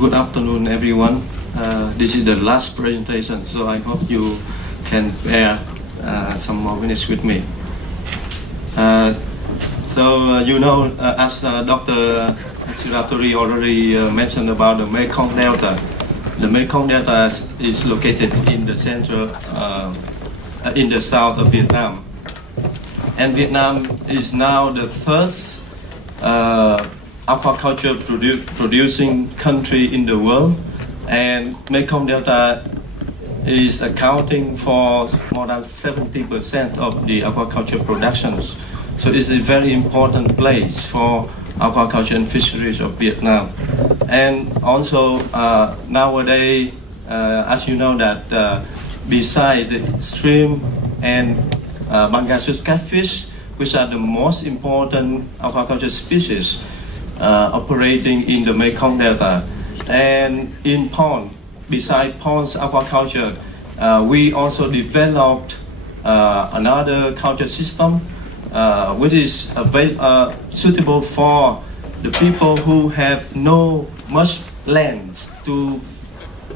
Good afternoon, everyone. This is the last presentation, so I hope you can bear some more minutes with me. As Dr. Siratori already mentioned about the Mekong Delta. The Mekong Delta is located in the central, in the south of Vietnam. And Vietnam is now the first aquaculture producing country in the world, and Mekong Delta is accounting for more than 70% of the aquaculture productions. So it's a very important place for aquaculture and fisheries of Vietnam. And also nowadays, as you know, that besides the shrimp and Bangladesh catfish, which are the most important aquaculture species operating in the Mekong Delta. And in pond, besides ponds aquaculture, we also developed another culture system which is suitable for the people who have no much land to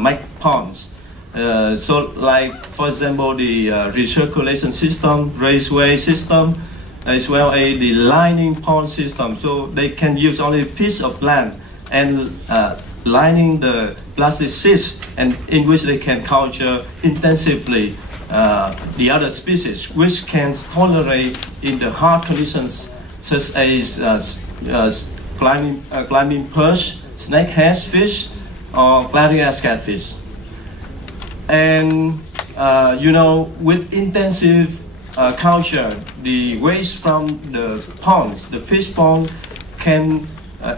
make ponds. So like, for example, the recirculation system, raceway system, as well as the lining pond system. So they can use only a piece of land and lining the plastic sheets, and in which they can culture intensively the other species, which can tolerate in the hard conditions such as climbing perch, snakehead fish, or gladius catfish. And with intensive culture, the waste from the ponds, the fish pond, can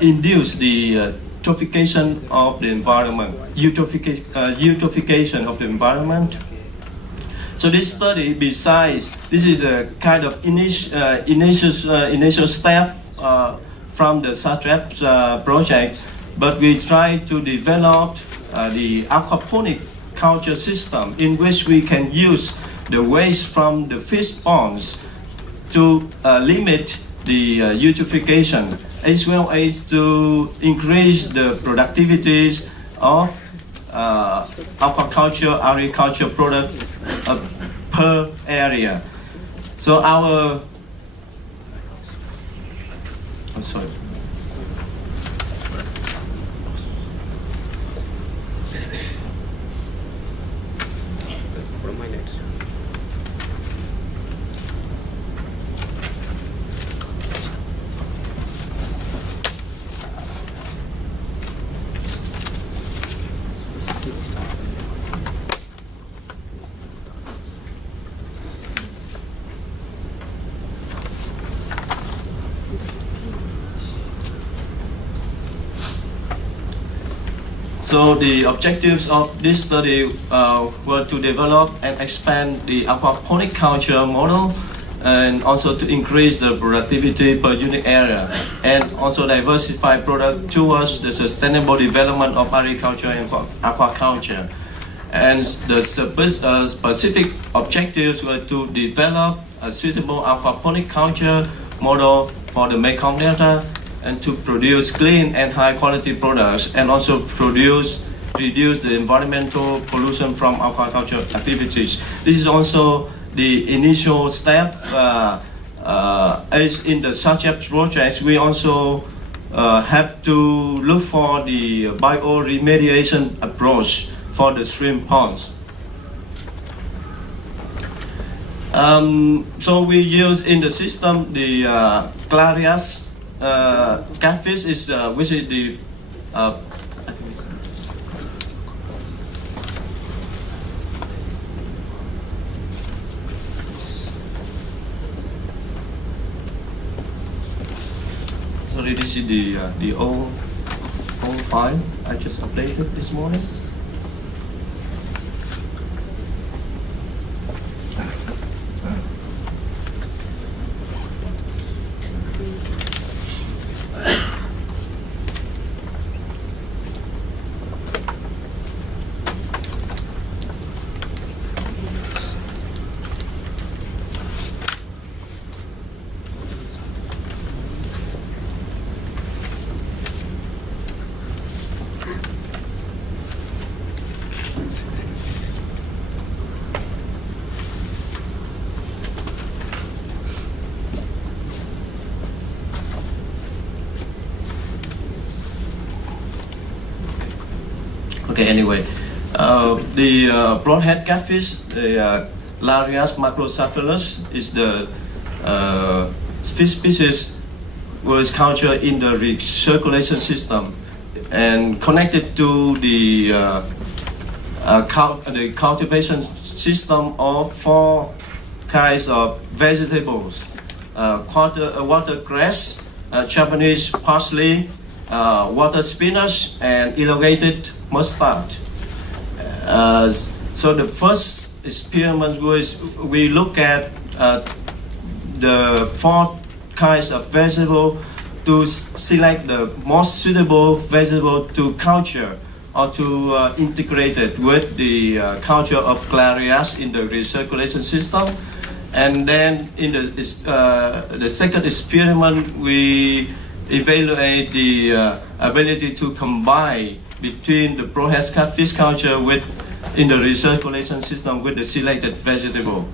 induce the eutrophication of the environment, eutrophication of the environment. So this study, besides, this is a kind of initial step from the SATREPS project, but we try to develop the aquaponic culture system in which we can use the waste from the fish ponds to limit the eutrophication, as well as to increase the productivities of aquaculture, agriculture product per area. So So the objectives of this study were to develop and expand the aquaponic culture model, and also to increase the productivity per unit area, and also diversify product towards the sustainable development of agriculture and aquaculture. And the specific objectives were to develop a suitable aquaponic culture model for the Mekong Delta, and to produce clean and high quality products, and also reduce the environmental pollution from aquaculture activities. This is also the initial step. As in the SATREPS project, we also have to look for the bioremediation approach for the shrimp ponds. So we use in the system the gladius catfish, which is the sorry, this is the old file I just updated this morning. Okay, anyway, the broadhead catfish, the Larius macrocephalus, is the fish species was cultured in the recirculation system and connected to the cultivation system of 4 kinds of vegetables: watercress, Japanese parsley, water spinach, and elongated mustard. So the first experiment was we look at the 4 kinds of vegetable to select the most suitable vegetable to culture or to integrate it with the culture of Clarias in the recirculation system. And then in the second experiment, we evaluate the ability to combine between the broadhead catfish culture with in the recirculation system with the selected vegetable.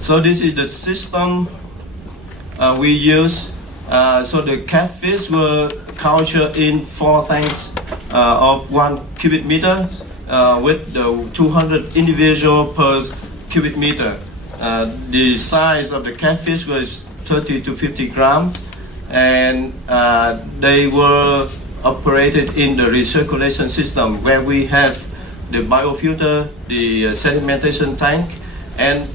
So this is the system we use. So the catfish were cultured in 4 tanks of 1 cubic meter with the 200 individual per cubic meter. The size of the catfish was 30 to 50 grams, and they were operated in the recirculation system where we have the biofilter, the sedimentation tank, and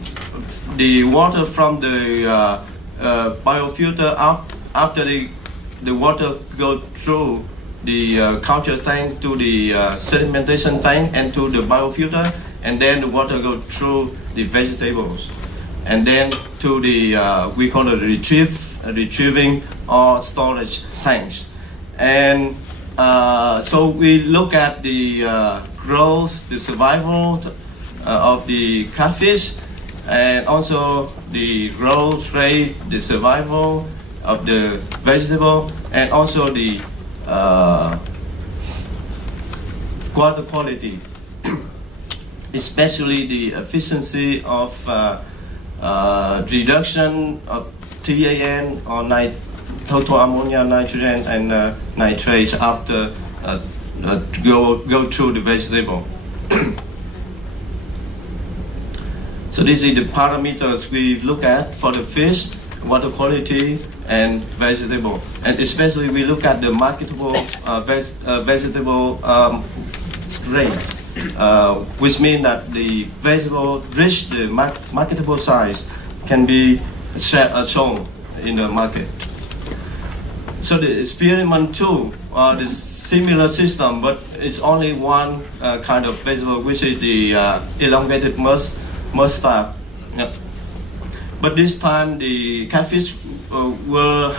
the water from the biofilter after the water go through the culture tank to the sedimentation tank and to the biofilter, and then the water go through the vegetables, and then to the we call it retrieving or storage tanks. And so we look at the growth, the survival of the catfish, and also the growth rate, the survival of the vegetable, and also the water quality, especially the efficiency of reduction of TAN or total ammonia, nitrogen, and nitrates after go through the vegetable. So these are the parameters we look at for the fish, water quality, and vegetable. And especially we look at the marketable vegetable rate, which means that the vegetable reach the marketable size can be shown in the market. So the experiment 2, the similar system, but it's only one kind of vegetable, which is the elongated mustard. Yeah. But this time the catfish were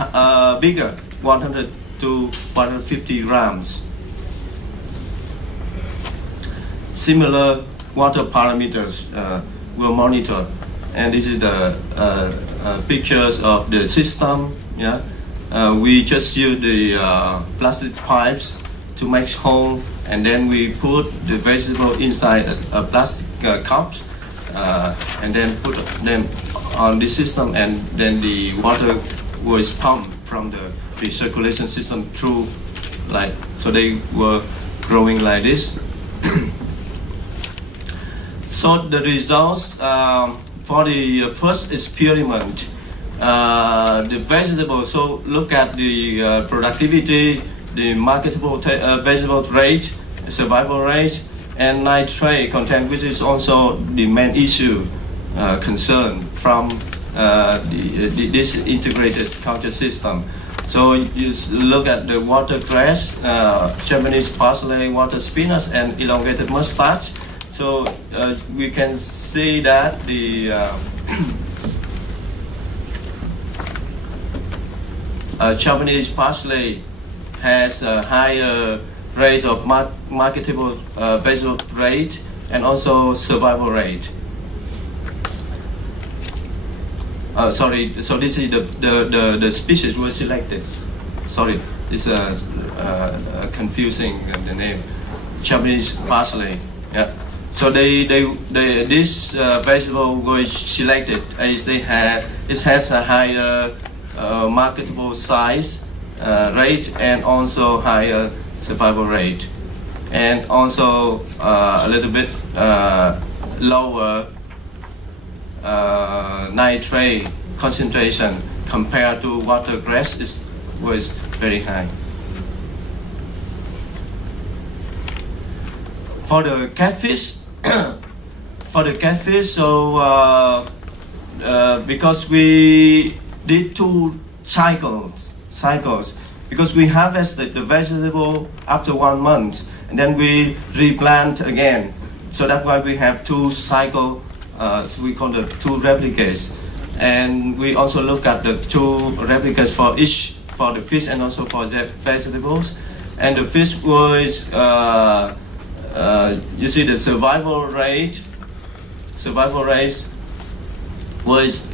bigger, 100 to 150 grams. Similar water parameters were monitored, and this is the pictures of the system. Yeah. We just use the plastic pipes to make hole, and then we put the vegetable inside a plastic cups, and then put them on the system, and then the water was pumped from the recirculation system through, like, so they were growing like this. So the results for the first experiment, the vegetable, so look at the productivity, the marketable vegetable rate, survival rate, and nitrate content, which is also the main issue concern from this integrated culture system. So you look at the watercress, Japanese parsley, water spinach, and elongated mustard. So we can see that the Japanese parsley has a higher rate of marketable vegetable rate and also survival rate. Sorry, so this is the species was selected. Sorry, it's confusing the name. Japanese parsley. Yeah. So this vegetable was selected as it has a higher marketable size rate and also higher survival rate. and also a little bit lower nitrate concentration compared to watercress was very high. For the catfish, so because we did two cycles, because we harvested the vegetable after 1 month, and then we replant again. So that's why we have two cycles, we call the two replicates. And we also look at the two replicates for each, for the fish and also for the vegetables. And the fish was, you see the survival rate was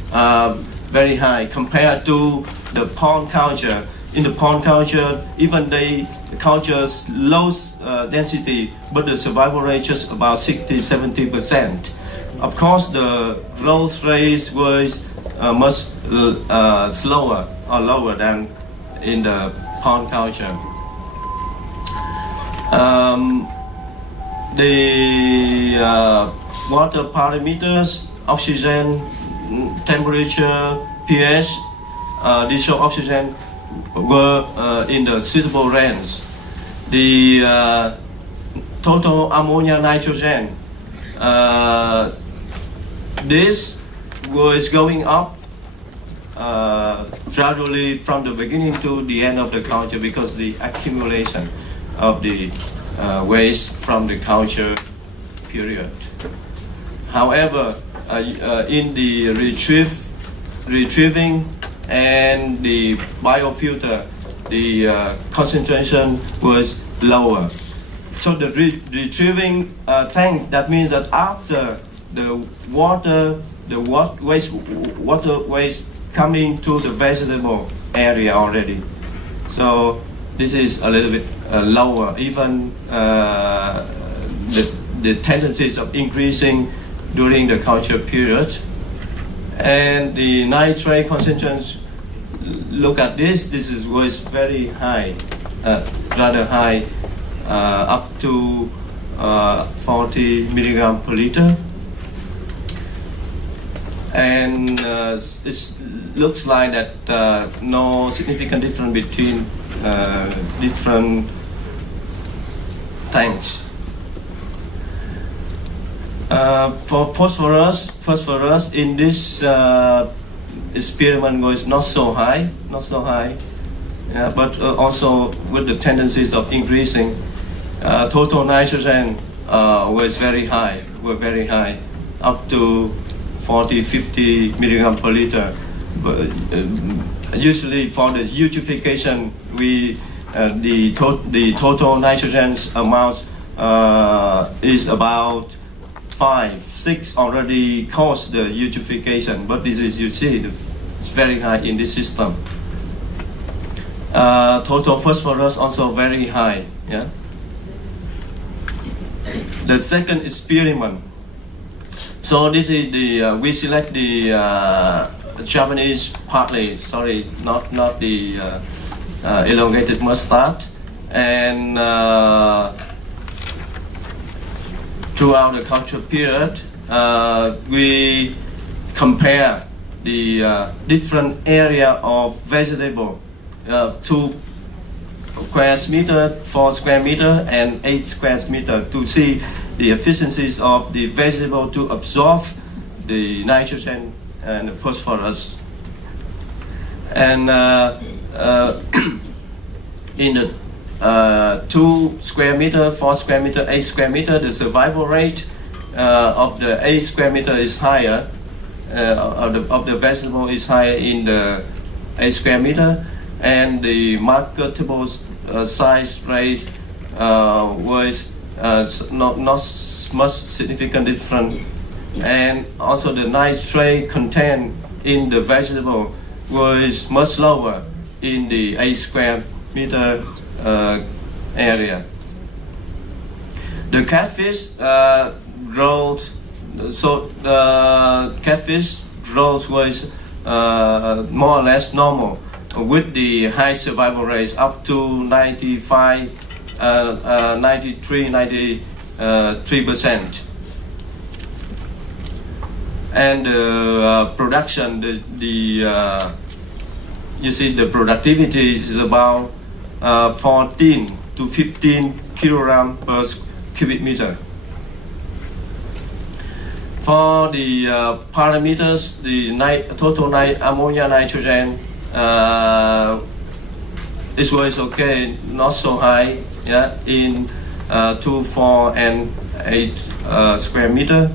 very high compared to the pond culture. In the pond culture, even the culture's low density, but the survival rate just about 60-70%. Of course, the growth rate was much slower or lower than in the pond culture. The water parameters, oxygen, temperature, pH, these show oxygen were in the suitable range. The total ammonia nitrogen, this was going up gradually from the beginning to the end of the culture because the accumulation of the waste from the culture period. However, in the retrieving and the biofilter, the concentration was lower. So the retrieving tank, that means that after the water waste coming to the vegetable area already. So this is a little bit lower. Even the tendencies of increasing during the culture period. And the nitrate concentration, look at this was very high, rather high, up to 40 milligram per liter. And it looks like that no significant difference between different tanks. For phosphorus in this experiment was not so high, but also with the tendencies of increasing. Total nitrogen was very high, up to 40-50 milligram per liter. But, usually for the eutrophication, the total nitrogen amount is about 5-6 already caused the eutrophication, but this is, you see, it's very high in this system. Total phosphorus also very high. Yeah. The second experiment. So this is the we select the Japanese PartIII, sorry, not the elongated mustard, and throughout the culture period, we compare the different area of vegetable, 2 square meter, 4 square meter, and 8 square meter to see the efficiencies of the vegetable to absorb the nitrogen and the phosphorus. And in the 2 square meter, 4 square meter, 8 square meter, the survival rate of the 8 square meter is higher, of the vegetable is higher in the 8 square meter, and the marketable size rate was not much significant different. And also the nitrate content in the vegetable was much lower in the 8 square meter area. The catfish growth, so the catfish growth was more or less normal with the high survival rates up to 95 93%. And production, you see the productivity is about 14 to 15 kilogram per cubic meter. For the parameters, the total ammonia nitrogen, it was okay, not so high, yeah, in 2, 4, and 8 square meter.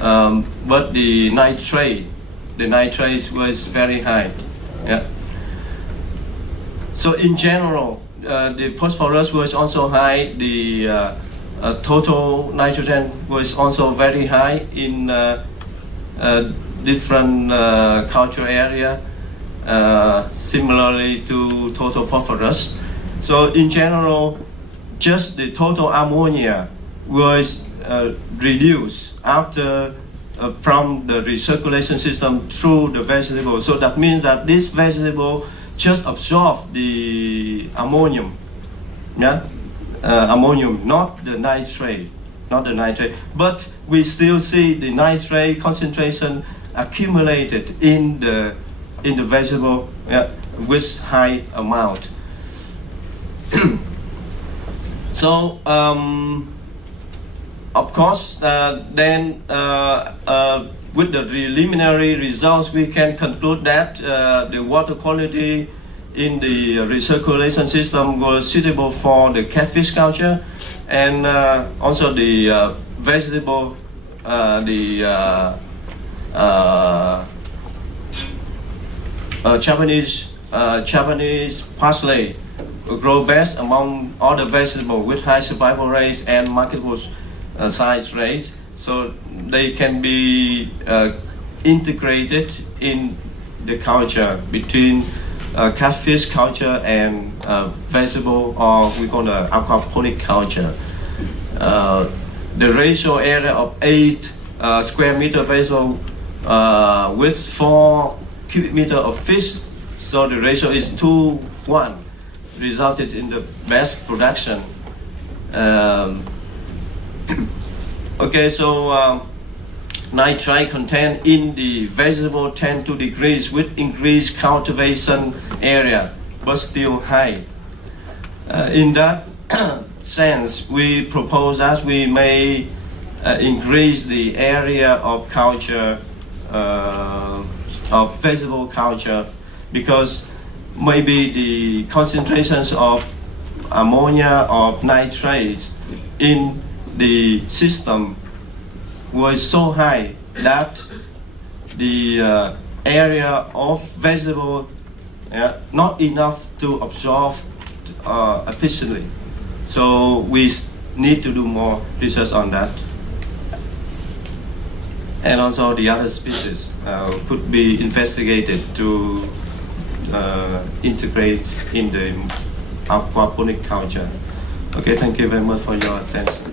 But the nitrate was very high. Yeah. So in general, the phosphorus was also high. The total nitrogen was also very high in different culture area, similarly to total phosphorus. So in general, just the total ammonia was reduced after from the recirculation system through the vegetable. So that means that this vegetable just absorb the ammonium, yeah, ammonium, not the nitrate. But we still see the nitrate concentration accumulated in the vegetable, yeah, with high amount. So of course, then with the preliminary results, we can conclude that the water quality in the recirculation system was suitable for the catfish culture, and also the vegetable, Japanese parsley grow best among all the vegetables with high survival rates and marketable size rate, so they can be integrated in the culture between catfish culture and vegetable, or we call the aquaponic culture. The ratio area of 8 square meter vessel with 4 cubic meter of fish, so the ratio is 2:1, resulted in the best production. Okay, so nitrite content in the vegetable tend to decrease with increased cultivation area, but still high. In that sense, we propose that we may increase the area of culture, of vegetable culture, because maybe the concentrations of ammonia or nitrates in the system was so high that the area of vegetable not enough to absorb efficiently. So we need to do more research on that. And also the other species could be investigated to integrate in the aquaponic culture. Okay, thank you very much for your attention.